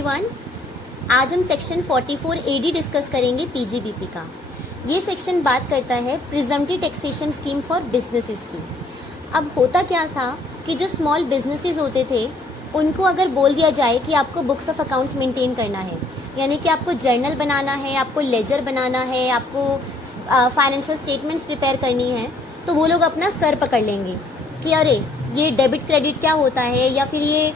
Everyone, आज हम section 44 AD discuss करेंगे पीजीबीपी का। ये सेक्शन बात करता है presumptive taxation scheme for businesses की। अब होता क्या था कि जो स्मॉल बिजनेसेस होते थे उनको अगर बोल दिया जाए कि आपको बुक्स ऑफ अकाउंट्स मेंटेन करना है, यानी कि आपको जर्नल बनाना है, आपको लेजर बनाना है, आपको फाइनेंशियल स्टेटमेंट्स प्रिपेयर करनी है, तो वो लोग अपना सर पकड़ लेंगे कि अरे ये डेबिट क्रेडिट क्या होता है या फिर ये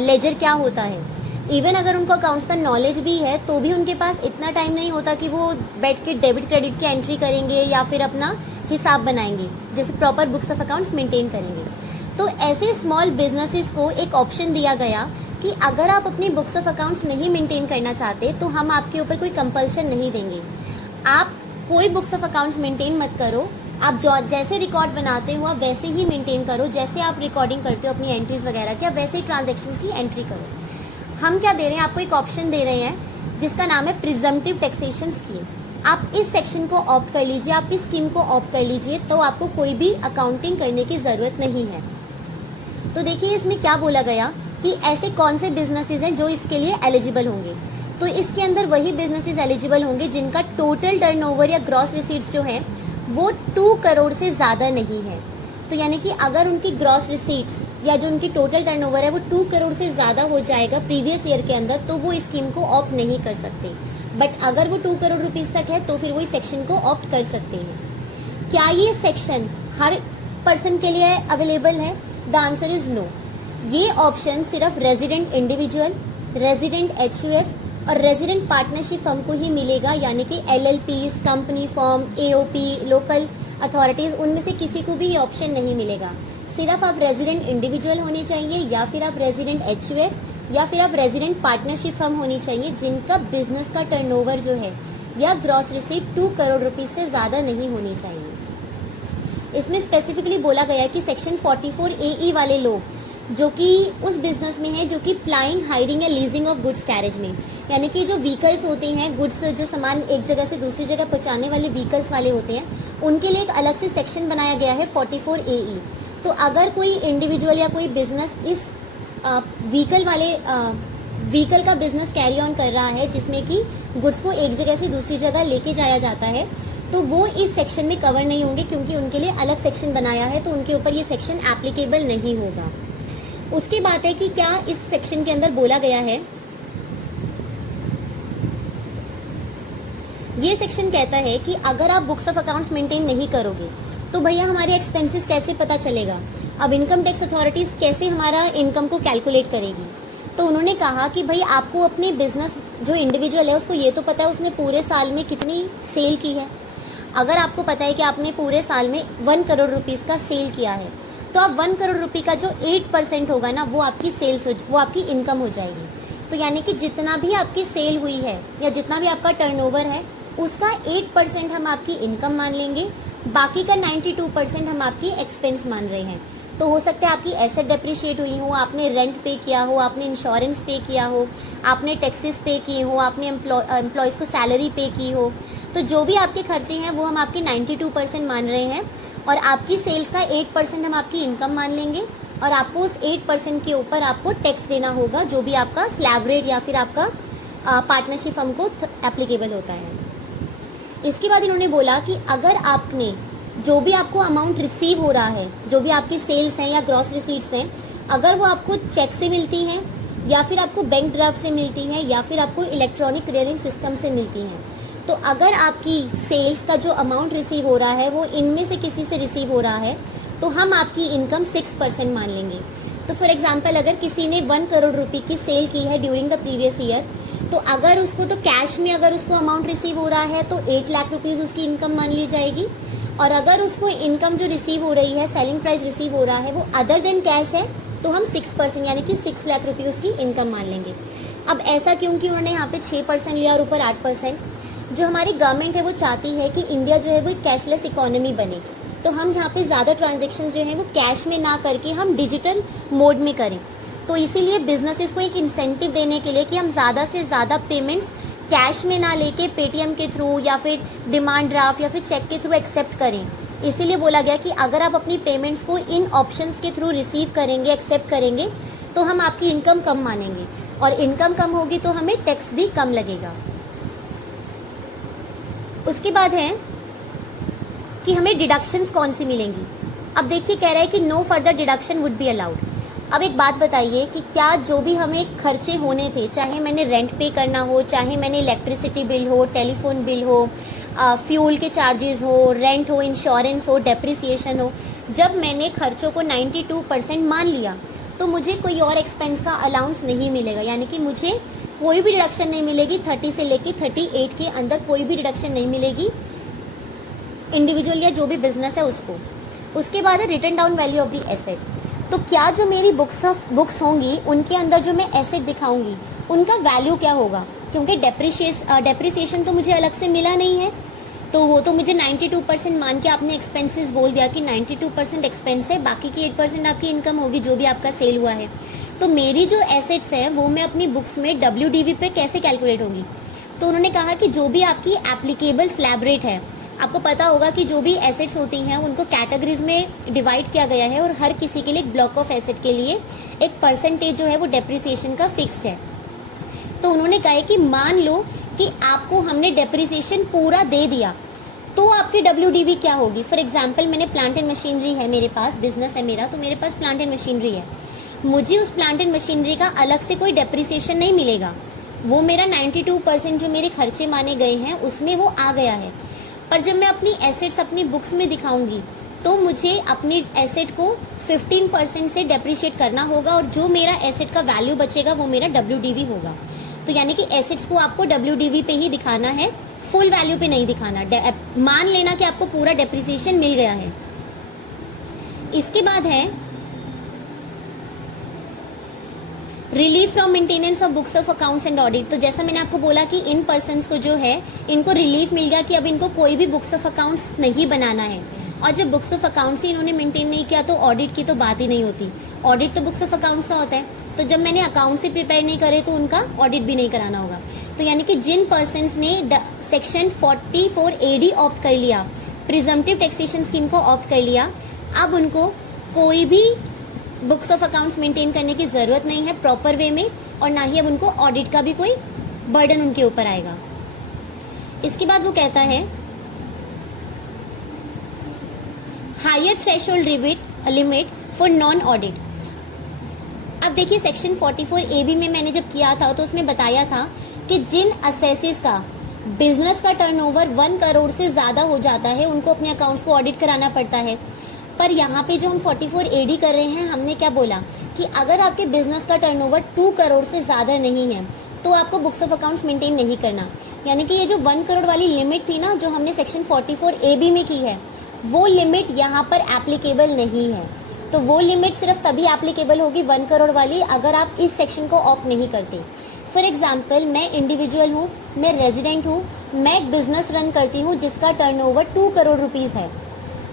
लेजर क्या होता है। इवन अगर उनको अकाउंट्स का नॉलेज भी है तो भी उनके पास इतना टाइम नहीं होता कि वो बैठ के डेबिट क्रेडिट की एंट्री करेंगे या फिर अपना हिसाब बनाएंगे, जैसे proper books of accounts maintain करेंगे। तो ऐसे स्मॉल बिजनेसेस को एक ऑप्शन दिया गया कि अगर आप अपनी बुक्स ऑफ अकाउंट्स नहीं मेंटेन करना चाहते तो हम आपके ऊपर कोई कंपल्शन नहीं देंगे, आप कोई बुक्स ऑफ अकाउंट्स मेंटेन मत करो, आप जैसे रिकॉर्ड बनाते हो आप वैसे ही मेंटेन करो, जैसे आप रिकॉर्डिंग करते हो अपनी एंट्रीज वगैरह की, आप वैसे ही ट्रांजेक्शन्स की एंट्री करो। हम क्या दे रहे हैं, आपको एक ऑप्शन दे रहे हैं जिसका नाम है प्रिजम्प्टिव टैक्सेशन स्कीम। आप इस सेक्शन को ऑप्ट कर लीजिए, आप इस स्कीम को ऑप्ट कर लीजिए, तो आपको कोई भी अकाउंटिंग करने की ज़रूरत नहीं है। तो देखिए इसमें क्या बोला गया कि ऐसे कौन से बिजनेसेस हैं जो इसके लिए एलिजिबल होंगे। तो इसके अंदर वही बिजनेसेस एलिजिबल होंगे जिनका टोटल टर्नओवर या ग्रॉस रिसीट्स जो है वो 2 करोड़ से ज़्यादा नहीं है। तो यानी कि अगर उनकी ग्रॉस रिसीट्स या जो उनकी टोटल टर्नओवर है वो 2 करोड़ से ज़्यादा हो जाएगा प्रीवियस ईयर के अंदर, तो वो इस स्कीम को ऑप्ट नहीं कर सकते। बट अगर वो 2 करोड़ रुपीज़ तक है तो फिर वो इस सेक्शन को ऑप्ट कर सकते हैं। क्या ये सेक्शन हर पर्सन के लिए अवेलेबल है? The answer is no. ये ऑप्शन सिर्फ रेजिडेंट इंडिविजुअल, रेजिडेंट HUF और रेजिडेंट पार्टनरशिप फर्म को ही मिलेगा, यानी कि LLPs, company firm, AOP, local authorities, उनमें से किसी को भी ये ऑप्शन नहीं मिलेगा। सिर्फ आप रेजिडेंट इंडिविजुअल होने चाहिए या फिर आप रेजिडेंट HUF या फिर आप रेजिडेंट पार्टनरशिप फर्म होनी चाहिए जिनका बिजनेस का टर्नओवर जो है या ग्रॉस रिसीट 2 करोड़ रुपीज़ से ज़्यादा नहीं होनी चाहिए। इसमें स्पेसिफिकली बोला गया कि सेक्शन 44 AE वाले लोग जो कि उस बिजनेस में है जो कि प्लाइंग, हायरिंग या लीजिंग ऑफ गुड्स कैरेज में, यानी कि जो व्हीकल्स होते हैं, गुड्स जो सामान एक जगह से दूसरी जगह पहुंचाने वाले व्हीकल्स वाले होते हैं, उनके लिए एक अलग से सेक्शन बनाया गया है 44 AE। तो अगर कोई इंडिविजुअल या कोई बिजनेस इस व्हीकल का बिजनेस कैरी ऑन कर रहा है जिसमें कि गुड्स को एक जगह से दूसरी जगह लेके जाया जाता है, तो वो इस सेक्शन में कवर नहीं होंगे क्योंकि उनके लिए अलग सेक्शन बनाया है, तो उनके ऊपर ये सेक्शन एप्लीकेबल नहीं होगा। उसकी बात है कि क्या इस सेक्शन के अंदर बोला गया है, ये सेक्शन कहता है कि अगर आप बुक्स ऑफ अकाउंट्स मेंटेन नहीं करोगे तो भैया हमारे एक्सपेंसेस कैसे पता चलेगा, अब इनकम टैक्स अथॉरिटीज़ कैसे हमारा इनकम को कैलकुलेट करेगी। तो उन्होंने कहा कि भाई आपको अपने बिजनेस जो इंडिविजुअल है उसको ये तो पता है उसने पूरे साल में कितनी सेल की है। अगर आपको पता है कि आपने पूरे साल में 1 करोड़ रुपीज़ का सेल किया है तो आप 1 करोड़ रुपये का जो 8% होगा ना वो आपकी सेल्स, वो आपकी इनकम हो जाएगी। तो यानी कि जितना भी आपकी सेल हुई है या जितना भी आपका टर्नओवर है उसका 8% हम आपकी इनकम मान लेंगे, बाकी का 92% हम आपकी एक्सपेंस मान रहे हैं। तो हो सकता है आपकी एसेट डेप्रिशिएट हुई हो, आपने रेंट पे किया हो, आपने इंश्योरेंस पे किया हो, आपने टैक्सेस पे किए हो, आपने एम्प्लॉयज़ को सैलरी पे की हो, तो जो भी आपके खर्चे हैं वो हम आपके 92% मान रहे हैं और आपकी सेल्स का 8% हम आपकी इनकम मान लेंगे और आपको उस 8% के ऊपर आपको टैक्स देना होगा जो भी आपका स्लैब रेट या फिर आपका पार्टनरशिप फर्म को एप्लीकेबल होता है। इसके बाद इन्होंने बोला कि अगर आपने जो भी आपको अमाउंट रिसीव हो रहा है, जो भी आपकी सेल्स हैं या ग्रॉस रिसीट्स हैं, अगर वो आपको चेक से मिलती हैं या फिर आपको बैंक ड्राफ्ट से मिलती हैं या फिर आपको इलेक्ट्रॉनिक क्लियरिंग सिस्टम से मिलती हैं, तो अगर आपकी सेल्स का जो अमाउंट रिसीव हो रहा है वो इनमें से किसी से रिसीव हो रहा है तो हम आपकी इनकम 6% मान लेंगे। तो फॉर एग्जांपल अगर किसी ने 1 करोड़ रुपए की सेल की है ड्यूरिंग द प्रीवियस ईयर, तो अगर उसको तो कैश में अगर उसको अमाउंट रिसीव हो रहा है तो 8 लाख रुपीज़ उसकी इनकम मान ली जाएगी, और अगर उसको इनकम जो रिसीव हो रही है, सेलिंग प्राइस रिसीव हो रहा है वो अदर देन कैश है तो हम 6% यानी कि 6 लाख रुपये उसकी इनकम मान लेंगे। अब ऐसा क्योंकि उन्होंने यहाँ पे 6% लिया और ऊपर 8%, जो हमारी गवर्नमेंट है वो चाहती है कि इंडिया जो है वो कैशलेस इकोनॉमी बने, तो हम यहाँ पे ज़्यादा ट्रांजेक्शन्स जो हैं वो कैश में ना करके हम डिजिटल मोड में करें। तो इसीलिए बिजनेसेस को एक इंसेंटिव देने के लिए कि हम ज़्यादा से ज़्यादा पेमेंट्स कैश में ना लेके पेटीएम के थ्रू या फिर डिमांड ड्राफ्ट या फिर चेक के थ्रू एक्सेप्ट करें, इसीलिए बोला गया कि अगर आप अपनी पेमेंट्स को इन ऑप्शंस के थ्रू रिसीव करेंगे, एक्सेप्ट करेंगे, तो हम आपकी इनकम कम मानेंगे। और इनकम कम होगी तो हमें टैक्स भी कम लगेगा। उसके बाद है कि हमें डिडक्शंस कौन सी मिलेंगी। अब देखिए कह रहा है कि no further deduction would be allowed. अब एक बात बताइए कि क्या जो भी हमें खर्चे होने थे, चाहे मैंने रेंट पे करना हो, चाहे मैंने इलेक्ट्रिसिटी बिल हो, टेलीफोन बिल हो, फ्यूल के चार्जेस हो, रेंट हो, इंश्योरेंस हो, डेप्रिसिएशन हो, जब मैंने खर्चों को 92% मान लिया तो मुझे कोई और एक्सपेंस का अलाउंस नहीं मिलेगा, यानी कि मुझे कोई भी डिडक्शन नहीं मिलेगी। 30 से लेके 38 के अंदर कोई भी डिडक्शन नहीं मिलेगी इंडिविजुअल या जो भी बिजनेस है उसको। उसके बाद है written down value of the asset. तो क्या जो मेरी बुक्स होंगी उनके अंदर जो मैं एसेट दिखाऊंगी उनका वैल्यू क्या होगा, क्योंकि डेप्रिसिएशन तो मुझे अलग से मिला नहीं है, तो वो तो मुझे 92% मान के आपने एक्सपेंसेस बोल दिया कि 92% एक्सपेंस है, बाकी की 8% आपकी इनकम होगी जो भी आपका सेल हुआ है। तो मेरी जो एसेट्स है वो मैं अपनी बुक्स में WDV पे कैसे कैलकुलेट होगी। तो उन्होंने कहा कि जो भी आपकी एप्लीकेबल स्लैब रेट है, आपको पता होगा कि जो भी एसेट्स होती हैं उनको कैटेगरीज में डिवाइड किया गया है और हर किसी के लिए एक ब्लॉक ऑफ एसेट के लिए एक परसेंटेज जो है वो डेप्रिसिएशन का फिक्स्ड है। तो उन्होंने कहा कि मान लो कि आपको हमने डेप्रिसिएशन पूरा दे दिया तो आपकी WDV क्या होगी। फॉर एग्जाम्पल मैंने प्लांट एंड मशीनरी है, मेरे पास बिजनेस है मेरा, तो मेरे पास प्लांट एंड मशीनरी है, मुझे उस प्लांट एंड मशीनरी का अलग से कोई डेप्रिसिएशन नहीं मिलेगा, वो मेरा 92% जो मेरे खर्चे माने गए हैं उसमें वो आ गया है। पर जब मैं अपनी एसेट्स अपनी बुक्स में दिखाऊंगी तो मुझे अपनी एसेट को 15% से डेप्रिशिएट करना होगा और जो मेरा एसेट का वैल्यू बचेगा वो मेरा WDV होगा। तो यानी कि एसेट्स को आपको WDV पे ही दिखाना है, फुल वैल्यू पे नहीं दिखाना। मान लेना कि आपको पूरा डेप्रिसिएशन मिल गया है। इसके बाद है relief from maintenance of books of accounts and audit. तो जैसा मैंने आपको बोला कि इन पर्सन्स को जो है इनको रिलीफ मिल गया कि अब इनको कोई भी बुक्स ऑफ अकाउंट्स नहीं बनाना है, और जब बुक्स ऑफ अकाउंट्स ही इन्होंने मेंटेन नहीं किया तो ऑडिट की तो बात ही नहीं होती। ऑडिट तो बुक्स ऑफ अकाउंट्स का होता है, तो जब मैंने अकाउंट्स ही प्रिपेयर नहीं करे तो उनका ऑडिट भी नहीं कराना होगा। तो यानी कि जिन पर्सन्स ने सेक्शन 44 AD ऑप्ट कर लिया, प्रिजम्पटिव टैक्सेशन स्कीम को ऑप्ट कर लिया, अब उनको कोई भी बुक्स ऑफ अकाउंट्स मेंटेन करने की जरूरत नहीं है प्रॉपर वे में, और ना ही अब उनको ऑडिट का भी कोई बर्डन उनके ऊपर आएगा। इसके बाद वो कहता है higher threshold limit for non audit. अब देखिए सेक्शन 44 AB में मैंने जब किया था तो उसमें बताया था कि जिन असेसिस का बिजनेस का टर्नओवर 1 करोड़ से ज्यादा हो जाता है उनको अपने अकाउंट्स को ऑडिट कराना पड़ता है। पर यहाँ पे जो हम 44 AD कर रहे हैं, हमने क्या बोला कि अगर आपके बिजनेस का टर्नओवर 2 करोड़ से ज्यादा नहीं है तो आपको बुक्स ऑफ अकाउंट्स मेंटेन नहीं करना। यानी कि ये जो 1 करोड़ वाली लिमिट थी ना, जो हमने सेक्शन 44 AB में की है, वो लिमिट यहाँ पर एप्लीकेबल नहीं है। तो वो लिमिट सिर्फ तभी एप्लीकेबल होगी 1 करोड़ वाली अगर आप इस सेक्शन को ऑप्ट नहीं करते। फॉर एग्जाम्पल मैं इंडिविजुअल हूँ, मैं रेजिडेंट हूँ, मैं एक बिजनेस रन करती हूँ जिसका टर्नओवर 2 करोड़ रुपीज़ है।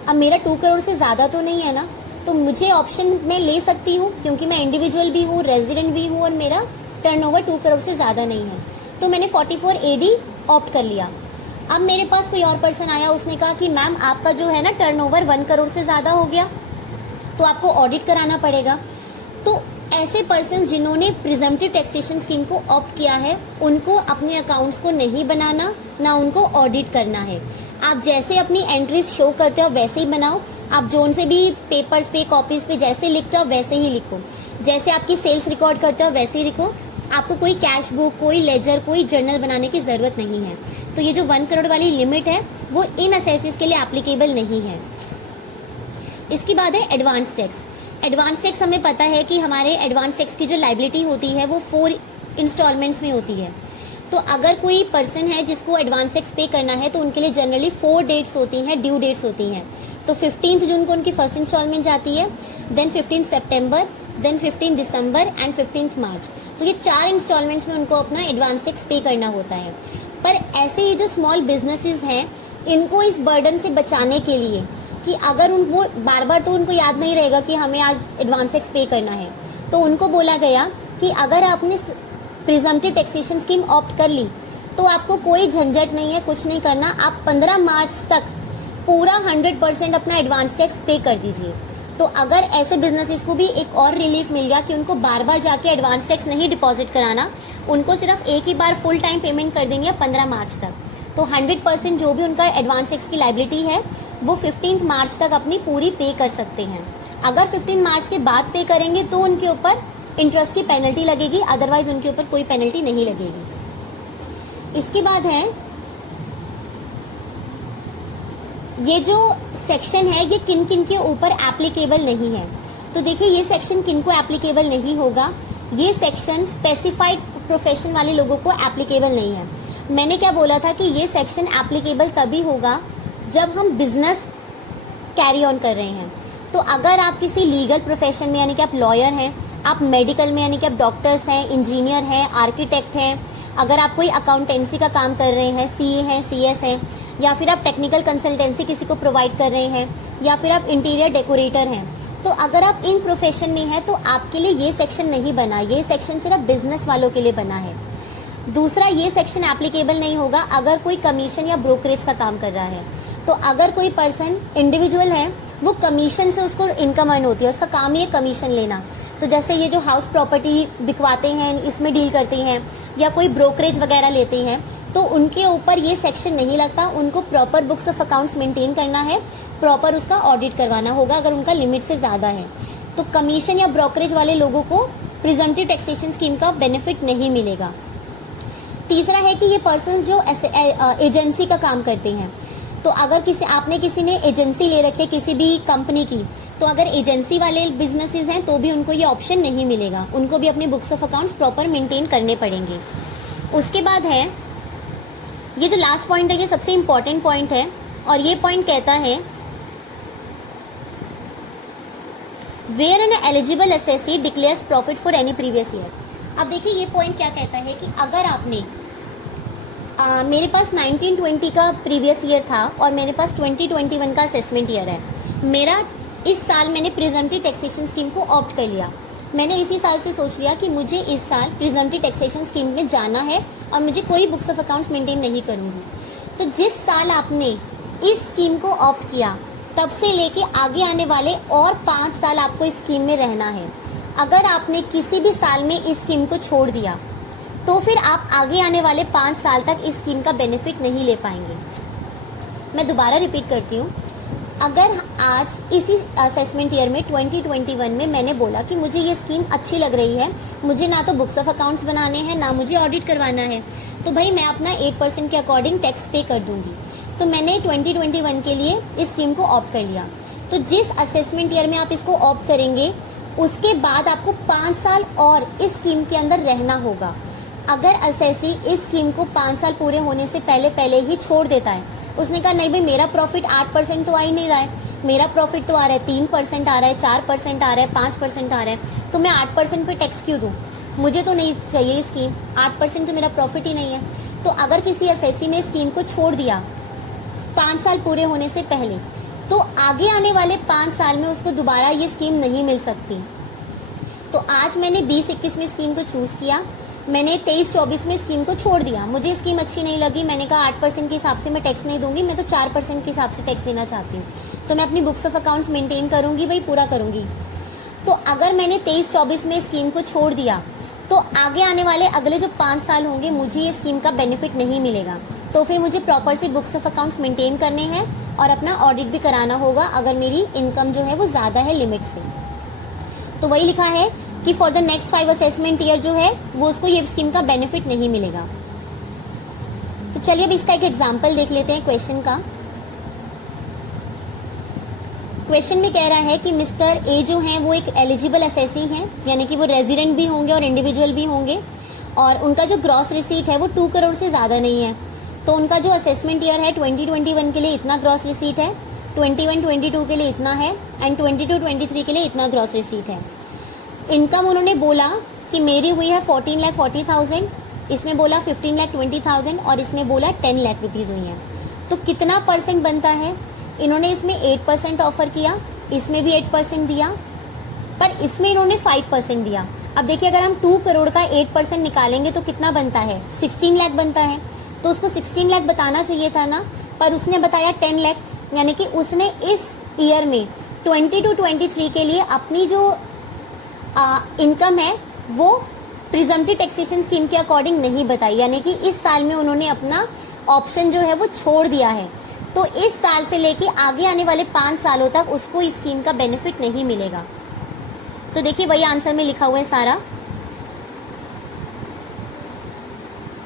अब मेरा 2 करोड़ से ज़्यादा तो नहीं है ना, तो मुझे ऑप्शन में ले सकती हूँ क्योंकि मैं इंडिविजुअल भी हूँ, रेजिडेंट भी हूँ और मेरा टर्नओवर 2 करोड़ से ज़्यादा नहीं है। तो मैंने 44 AD ऑप्ट कर लिया। अब मेरे पास कोई और पर्सन आया, उसने कहा कि मैम आपका जो है ना टर्नओवर 1 करोड़ से ज़्यादा हो गया तो आपको ऑडिट कराना पड़ेगा। तो ऐसे पर्सन जिन्होंने प्रिजम्पटिव टैक्सेशन स्कीम को ऑप्ट किया है उनको अपने अकाउंट्स को नहीं बनाना, ना उनको ऑडिट करना है। आप जैसे अपनी एंट्रीज शो करते हो वैसे ही बनाओ, आप जोन से भी पेपर्स पे कॉपीज पे जैसे लिखते हो वैसे ही लिखो, जैसे आपकी सेल्स रिकॉर्ड करते हो वैसे ही लिखो। आपको कोई कैश बुक, कोई लेजर, कोई जर्नल बनाने की ज़रूरत नहीं है। तो ये जो 1 करोड़ वाली लिमिट है वो इन असेसिस के लिए एप्लीकेबल नहीं है। इसके बाद है एडवांस टैक्स। एडवांस टैक्स हमें पता है कि हमारे एडवांस टैक्स की जो लाइबिलिटी होती है वो 4 इंस्टॉलमेंट्स में होती है। तो अगर कोई पर्सन है जिसको एडवांस टैक्स पे करना है तो उनके लिए जनरली 4 डेट्स होती हैं, ड्यू डेट्स होती हैं। तो 15 जून को उनकी फर्स्ट इंस्टॉलमेंट जाती है, then 15 September, then 15 December and 15 March. तो ये 4 इंस्टॉलमेंट्स में उनको अपना एडवांस टैक्स पे करना होता है। पर ऐसे ये जो स्मॉल बिजनेसेस हैं इनको इस बर्डन से बचाने के लिए कि अगर वो बार बार तो उनको याद नहीं रहेगा कि हमें आज एडवांस टैक्स पे करना है, तो उनको बोला गया कि अगर आपने प्रिजम्पटिव टैक्सेशन स्कीम ऑप्ट कर ली तो आपको कोई झंझट नहीं है, कुछ नहीं करना। आप 15 मार्च तक पूरा 100% अपना एडवांस टैक्स पे कर दीजिए। तो अगर ऐसे बिजनेसेस को भी एक और रिलीफ मिल गया कि उनको बार बार जाके एडवांस टैक्स नहीं डिपॉजिट कराना, उनको सिर्फ एक ही बार फुल टाइम पेमेंट कर देंगे 15 मार्च तक, तो 100% जो भी उनका एडवांस टैक्स की लायबिलिटी है वो 15 मार्च तक अपनी पूरी पे कर सकते हैं। अगर 15 मार्च के बाद पे करेंगे तो उनके ऊपर इंटरेस्ट की पेनल्टी लगेगी, अदरवाइज उनके ऊपर कोई पेनल्टी नहीं लगेगी। इसके बाद है ये जो सेक्शन है ये किन किन के ऊपर एप्लीकेबल नहीं है। तो देखिए ये सेक्शन किन को एप्लीकेबल नहीं होगा, ये सेक्शन स्पेसिफाइड प्रोफेशन वाले लोगों को एप्लीकेबल नहीं है। मैंने क्या बोला था कि ये सेक्शन एप्लीकेबल तभी होगा जब हम बिजनेस कैरी ऑन कर रहे हैं। तो अगर आप किसी लीगल प्रोफेशन में यानी कि आप लॉयर हैं, आप मेडिकल में यानी कि आप डॉक्टर्स हैं, इंजीनियर हैं, आर्किटेक्ट हैं, अगर आप कोई अकाउंटेंसी का काम कर रहे हैं, सीए हैं, सीएस हैं, या फिर आप टेक्निकल कंसल्टेंसी किसी को प्रोवाइड कर रहे हैं, या फिर आप इंटीरियर डेकोरेटर हैं, तो अगर आप इन प्रोफेशन में हैं तो आपके लिए ये सेक्शन नहीं बना। ये सेक्शन सिर्फ बिजनेस वालों के लिए बना है। दूसरा, ये सेक्शन एप्लीकेबल नहीं होगा अगर कोई कमीशन या ब्रोकरेज का काम कर रहा है। तो अगर कोई पर्सन इंडिविजुअल है, वो कमीशन से उसको इनकम अर्न होती है, उसका काम ही है कमीशन लेना। तो जैसे ये जो हाउस प्रॉपर्टी बिकवाते हैं, इसमें डील करते हैं, या कोई ब्रोकरेज वगैरह लेते हैं, तो उनके ऊपर ये सेक्शन नहीं लगता। उनको proper books of accounts maintain करना है, प्रॉपर उसका ऑडिट करवाना होगा अगर उनका लिमिट से ज़्यादा है। तो कमीशन या ब्रोकरेज वाले लोगों को प्रिजम्प्टिव टैक्सेशन स्कीम का बेनिफिट नहीं मिलेगा। तीसरा है कि ये पर्सन्स जो एजेंसी का काम करते हैं, तो अगर किसी ने एजेंसी ले रखी है किसी भी कंपनी की, तो अगर एजेंसी वाले बिजनेसेस हैं तो भी उनको ये ऑप्शन नहीं मिलेगा, उनको भी अपने books of accounts proper maintain करने पड़ेंगे। उसके बाद है ये जो लास्ट पॉइंट है, ये सबसे इम्पॉर्टेंट पॉइंट है, और ये पॉइंट कहता है where an eligible assessee declares profit for any previous year. अब देखिए ये पॉइंट क्या कहता है कि अगर आपने मेरे पास 1920 का प्रीवियस ईयर था और मेरे पास 2021 का असेसमेंट ईयर है, मेरा इस साल मैंने प्रिजम्प्टिव टैक्सेशन स्कीम को ऑप्ट कर लिया। मैंने इसी साल से सोच लिया कि मुझे इस साल प्रिजम्प्टिव टैक्सेशन स्कीम में जाना है और मुझे कोई बुक्स ऑफ अकाउंट्स मेंटेन नहीं करूँगी। तो जिस साल आपने इस स्कीम को ऑप्ट किया, तब से लेके आगे आने वाले और 5 साल आपको इस स्कीम में रहना है। अगर आपने किसी भी साल में इस स्कीम को छोड़ दिया तो फिर आप आगे आने वाले 5 साल तक इस स्कीम का बेनिफिट नहीं ले पाएंगे। मैं दोबारा रिपीट करती हूँ, अगर आज इसी असेसमेंट ईयर में 2021 में मैंने बोला कि मुझे ये स्कीम अच्छी लग रही है, मुझे ना तो बुक्स ऑफ अकाउंट्स बनाने हैं, ना मुझे ऑडिट करवाना है, तो भाई मैं अपना 8% के अकॉर्डिंग टैक्स पे कर दूंगी। तो मैंने 2021 के लिए इस स्कीम को ऑप्ट कर लिया। तो जिस असेसमेंट ईयर में आप इसको ऑप्ट करेंगे, उसके बाद आपको 5 साल और इस स्कीम के अंदर रहना होगा। अगर असेसी इस स्कीम को 5 साल पूरे होने से पहले ही छोड़ देता है, उसने कहा नहीं भाई मेरा प्रॉफिट 8% तो आ ही नहीं रहा है, मेरा प्रॉफिट तो आ रहा है 3% आ रहा है, 4% आ रहा है, 5% आ रहा है, तो मैं 8% पे टैक्स क्यों दूँ, मुझे तो नहीं चाहिए स्कीम, 8% तो मेरा प्रॉफिट ही नहीं है। तो अगर किसी असेसी ने स्कीम को छोड़ दिया 5 साल पूरे होने से पहले, तो आगे आने वाले 5 साल में उसको दोबारा ये स्कीम नहीं मिल सकती। तो आज मैंने 20-21 में स्कीम को चूज़ किया, मैंने 23-24 में स्कीम को छोड़ दिया, मुझे स्कीम अच्छी नहीं लगी, मैंने कहा 8% के हिसाब से मैं टैक्स नहीं दूंगी, मैं तो 4% के हिसाब से टैक्स देना चाहती हूँ, तो मैं अपनी बुक्स ऑफ अकाउंट्स मेंटेन करूँगी, भाई पूरा करूँगी। तो अगर मैंने 23-24 में स्कीम को छोड़ दिया, तो आगे आने वाले अगले जो 5 साल होंगे मुझे ये स्कीम का बेनिफिट नहीं मिलेगा। तो फिर मुझे प्रॉपर से बुक्स ऑफ अकाउंट्स मेंटेन करने हैं और अपना ऑडिट भी कराना होगा अगर मेरी इनकम जो है वो ज़्यादा है लिमिट से। तो वही लिखा है कि for the next 5 assessment year जो है वो उसको ये स्कीम का बेनिफिट नहीं मिलेगा। तो चलिए अब इसका एक एग्जाम्पल देख लेते हैं क्वेश्चन का। क्वेश्चन में कह रहा है कि मिस्टर ए जो हैं वो एक एलिजिबल असेसी हैं, यानी कि वो रेजिडेंट भी होंगे और इंडिविजुअल भी होंगे, और उनका जो ग्रॉस रिसीट है वो 2 करोड़ से ज़्यादा नहीं है। तो उनका जो असेसमेंट ईयर है 2021 के लिए इतना ग्रॉस रिसीट है, 21-22 के लिए इतना है, एंड 22-23 के लिए इतना ग्रॉस रिसीट है। इनकम उन्होंने बोला कि मेरी हुई है 14,40,000, इसमें बोला 15,20,000 और इसमें बोला 10 लाख रुपीज़ हुई हैं। तो कितना परसेंट बनता है? इन्होंने इसमें 8% ऑफर किया, इसमें भी 8% दिया, पर इसमें इन्होंने 5% दिया। अब देखिए अगर हम 2 करोड़ का 8% निकालेंगे तो कितना बनता है? 16 लाख बनता है। तो उसको 16 लाख बताना चाहिए था ना, पर उसने बताया 10 लाख, यानी कि उसने इस ईयर में 20 to 23 के लिए अपनी जो इनकम है वो प्रिजम्पटिव टैक्सेशन स्कीम के अकॉर्डिंग नहीं बताई, यानी कि इस साल में उन्होंने अपना ऑप्शन जो है वो छोड़ दिया है। तो इस साल से लेके आगे आने वाले 5 सालों तक उसको इस स्कीम का बेनिफिट नहीं मिलेगा। तो देखिए वही आंसर में लिखा हुआ है सारा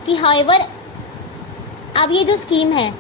कि हाउएवर अब ये जो स्कीम है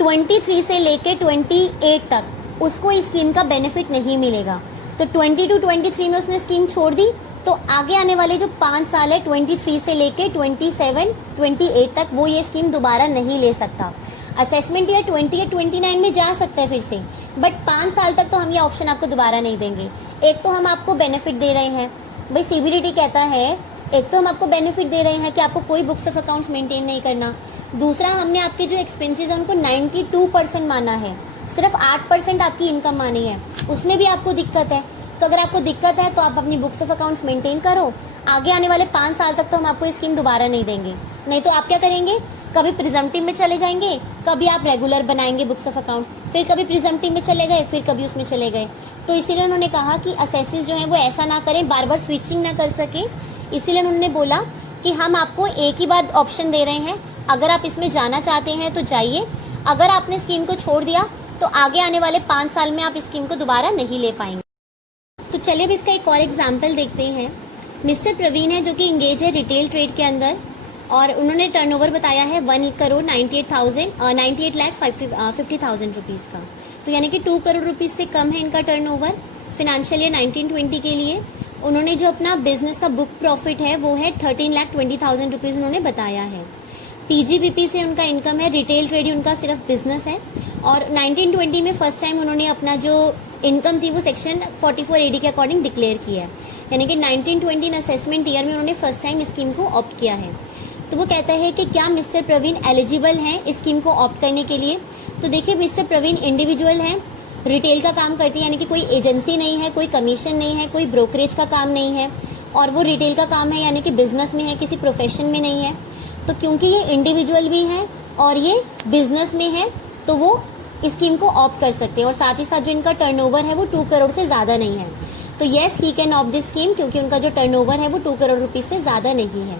23 से लेके 28 तक उसको इस स्कीम का बेनिफिट नहीं मिलेगा। तो 20 to 23 में उसने स्कीम छोड़ दी, तो आगे आने वाले जो 5 साल है 23 से लेके 27, 28 तक वो ये स्कीम दोबारा नहीं ले सकता। असेसमेंट ईयर 20 या 29 में जा सकता है फिर से, बट 5 साल तक तो हम ये ऑप्शन आपको दोबारा नहीं देंगे। एक तो हम आपको बेनिफिट दे रहे हैं, भाई CBDT कहता है, एक तो हम आपको बेनिफिट दे रहे हैं कि आपको कोई बुक्स ऑफ अकाउंट्स मेंटेन नहीं करना। दूसरा, हमने आपके जो एक्सपेंसेस हैं उनको 92% माना है, सिर्फ 8% आपकी इनकम मानी है, उसमें भी आपको दिक्कत है। तो अगर आपको दिक्कत है तो आप अपनी बुक्स ऑफ अकाउंट्स मेंटेन करो, आगे आने वाले 5 साल तक तो हम आपको ये स्कीम दोबारा नहीं देंगे। नहीं तो आप क्या करेंगे, कभी प्रिजम्पटिव में चले जाएंगे, कभी आप रेगुलर बनाएंगे बुक्स ऑफ अकाउंट्स, फिर कभी प्रिजम्पटिव में चले गए, फिर कभी उसमें चले गए। तो इसीलिए उन्होंने कहा कि असेसिस जो है वो ऐसा ना करें, बार बार स्विचिंग ना कर सके। इसीलिए उन्होंने बोला कि हम आपको एक ही बार ऑप्शन दे रहे हैं, अगर आप इसमें जाना चाहते हैं तो जाइए, अगर आपने स्कीम को छोड़ दिया तो आगे आने वाले 5 साल में आप इस स्कीम को दोबारा नहीं ले पाएंगे। तो चलिए अब इसका एक और एग्जाम्पल देखते हैं। मिस्टर प्रवीण है जो कि इंगेज है रिटेल ट्रेड के अंदर, और उन्होंने टर्नओवर बताया है 1,98,50,000 रुपीज़ का। तो यानी कि 2 करोड़ रुपीज़ से कम है इनका टर्नओवर फिनेंशियल ईयर 1920 के लिए। उन्होंने जो अपना बिजनेस का बुक प्रॉफिट है वो है 13,20,000 रुपीज़ उन्होंने बताया है। PGBP से उनका इनकम है, रिटेल ट्रेड ही उनका सिर्फ बिजनेस है। और 1920 में फर्स्ट टाइम उन्होंने अपना जो इनकम थी वो सेक्शन 44 AD के अकॉर्डिंग डिक्लेयर किया है, यानी कि 1920 असेसमेंट ईयर में उन्होंने फर्स्ट टाइम स्कीम को ऑप्ट किया है। तो वो कहता है कि क्या मिस्टर प्रवीण एलिजिबल हैं इस स्कीम को ऑप्ट करने के लिए। तो देखिए मिस्टर प्रवीण इंडिविजुअल हैं, रिटेल का काम करती है, यानी कि कोई एजेंसी नहीं है, कोई कमीशन नहीं है, कोई ब्रोकरेज का काम नहीं है, और वो रिटेल का काम है यानी कि बिजनेस में है, किसी प्रोफेशन में नहीं है। तो क्योंकि ये इंडिविजुअल भी है और ये बिजनेस में है तो वो इस स्कीम को ऑप्ट कर सकते हैं, और साथ ही साथ जो इनका टर्नओवर है वो 2 करोड़ से ज़्यादा नहीं है। तो yes he can opt this scheme, क्योंकि उनका जो टर्नओवर है वो 2 करोड़ रुपीज़ से ज़्यादा नहीं है।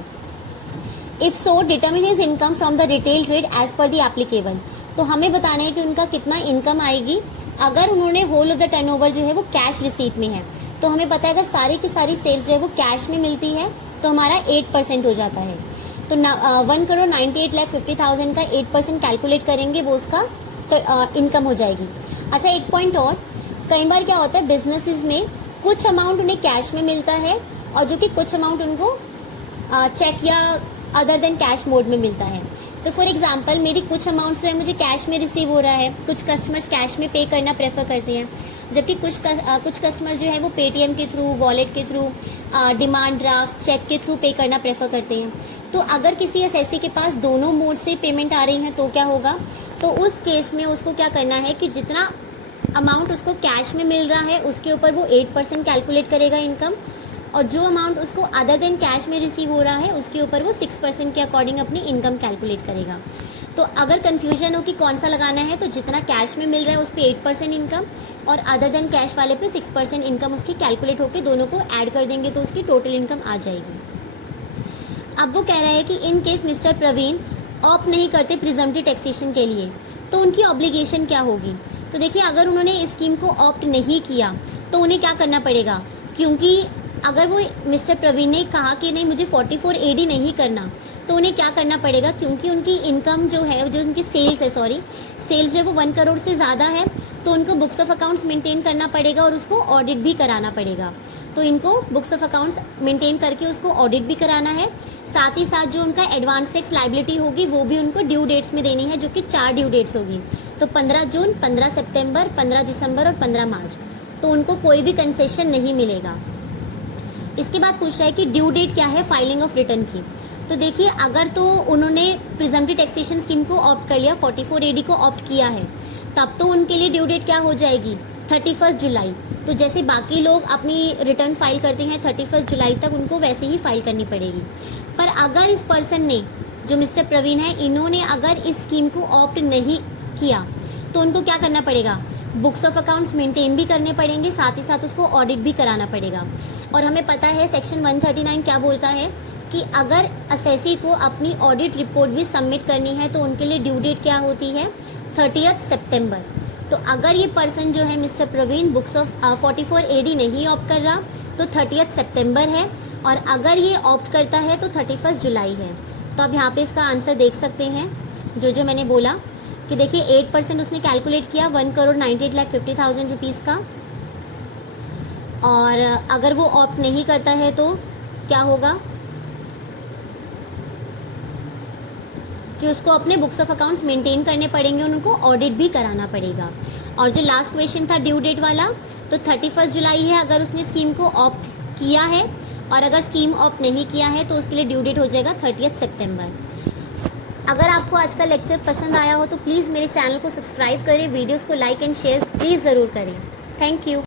If so determine his income from the retail trade as per the applicable. तो हमें बताना है कि उनका कितना इनकम आएगी। अगर उन्होंने होल ऑफ द टर्नओवर जो है वो कैश रिसीट में है, तो हमें पता है अगर सारी की सारी सेल्स जो है वो कैश में मिलती है तो हमारा 8% हो जाता है। तो 1,98,50,000 का 8% कैलकुलेट करेंगे, वो उसका इनकम हो जाएगी। अच्छा एक पॉइंट और, कई बार क्या होता है बिजनेसेस में कुछ अमाउंट उन्हें कैश में मिलता है और जो कि कुछ अमाउंट उनको चेक या अदर देन कैश मोड में मिलता है। तो फॉर एग्जांपल मेरी कुछ अमाउंट जो है मुझे कैश में रिसीव हो रहा है, कुछ कस्टमर्स कैश में पे करना प्रेफर करते हैं, जबकि कुछ कस्टमर्स जो है वो पेटीएम के थ्रू, वॉलेट के थ्रू, डिमांड ड्राफ्ट, चेक के थ्रू पे करना प्रेफर करते हैं। तो अगर किसी एसएससी के पास दोनों मोड से पेमेंट आ रही है तो क्या होगा, तो उस केस में उसको क्या करना है कि जितना अमाउंट उसको कैश में मिल रहा है उसके ऊपर वो 8% कैलकुलेट करेगा इनकम, और जो अमाउंट उसको अदर देन कैश में रिसीव हो रहा है उसके ऊपर वो 6% के अकॉर्डिंग अपनी इनकम कैलकुलेट करेगा। तो अगर कन्फ्यूजन हो कि कौन सा लगाना है, तो जितना कैश में मिल रहा है उस पर 8% इनकम और अदर देन कैश वाले पे 6% इनकम उसकी कैलकुलेट होकर दोनों को ऐड कर देंगे तो उसकी टोटल इनकम आ जाएगी। अब वो कह रहा है कि in case Mister Praveen opt नहीं करते प्रिजम्पटिव टैक्सेशन के लिए तो उनकी ऑब्लिगेशन क्या होगी। तो देखिए अगर उन्होंने इस स्कीम को ऑप्ट नहीं किया तो उन्हें क्या करना पड़ेगा, क्योंकि अगर वो मिस्टर प्रवीण ने कहा कि नहीं मुझे 44 AD नहीं करना, तो उन्हें क्या करना पड़ेगा, क्योंकि उनकी इनकम जो है, जो उनकी सेल्स जो है वो 1 करोड़ से ज़्यादा है, तो उनको बुक्स ऑफ अकाउंट्स मेंटेन करना पड़ेगा और उसको ऑडिट भी कराना पड़ेगा। तो इनको बुक्स ऑफ अकाउंट्स मेंटेन करके उसको ऑडिट भी कराना है। साथ ही साथ जो उनका एडवांस टैक्स लाइबिलिटी होगी वो भी उनको ड्यू डेट्स में देनी है, जो कि 4 ड्यू डेट्स होगी। तो 15 जून, 15 सितंबर, 15 दिसंबर और 15 मार्च। तो उनको कोई भी कंसेशन नहीं मिलेगा। इसके बाद पूछ रहा है कि ड्यू डेट क्या है फाइलिंग ऑफ रिटर्न की। तो देखिए अगर तो उन्होंने प्रिजम्पटिव टैक्सेशन स्कीम को ऑप्ट कर लिया, 44 AD को ऑप्ट किया है, तब तो उनके लिए ड्यू डेट क्या हो जाएगी, 31 जुलाई। तो जैसे बाकी लोग अपनी रिटर्न फाइल करते हैं 31 जुलाई तक, उनको वैसे ही फाइल करनी पड़ेगी। पर अगर इस पर्सन ने, जो मिस्टर प्रवीण है, इन्होंने अगर इस स्कीम को ऑप्ट नहीं किया तो उनको क्या करना पड़ेगा, बुक्स ऑफ अकाउंट्स मेंटेन भी करने पड़ेंगे, साथ ही साथ उसको ऑडिट भी कराना पड़ेगा। और हमें पता है सेक्शन 139 क्या बोलता है कि अगर असेसी को अपनी ऑडिट रिपोर्ट भी सबमिट करनी है तो उनके लिए ड्यू डेट क्या होती है, 30 सितंबर। तो अगर ये पर्सन जो है Mister Praveen books of 44 AD नहीं ऑप्ट कर रहा तो 30 सितंबर है, और अगर ये ऑप्ट करता है तो 31 जुलाई है। तो अब यहाँ पे इसका आंसर देख सकते हैं जो मैंने बोला कि देखिए 8% उसने कैलकुलेट किया 1,98,50,000 रुपीज़ का, और अगर वो ऑप्ट नहीं करता है तो क्या होगा कि उसको अपने बुक्स ऑफ अकाउंट्स मेंटेन करने पड़ेंगे, उनको ऑडिट भी कराना पड़ेगा। और जो लास्ट क्वेश्चन था ड्यू डेट वाला, तो 31 जुलाई है अगर उसने स्कीम को ऑप्ट किया है, और अगर स्कीम ऑप्ट नहीं किया है तो उसके लिए ड्यू डेट हो जाएगा 30 सितंबर। अगर आपको आज का लेक्चर पसंद आया हो तो प्लीज़ मेरे चैनल को सब्सक्राइब करें, वीडियोस को लाइक एंड शेयर प्लीज़ ज़रूर करें। Thank you.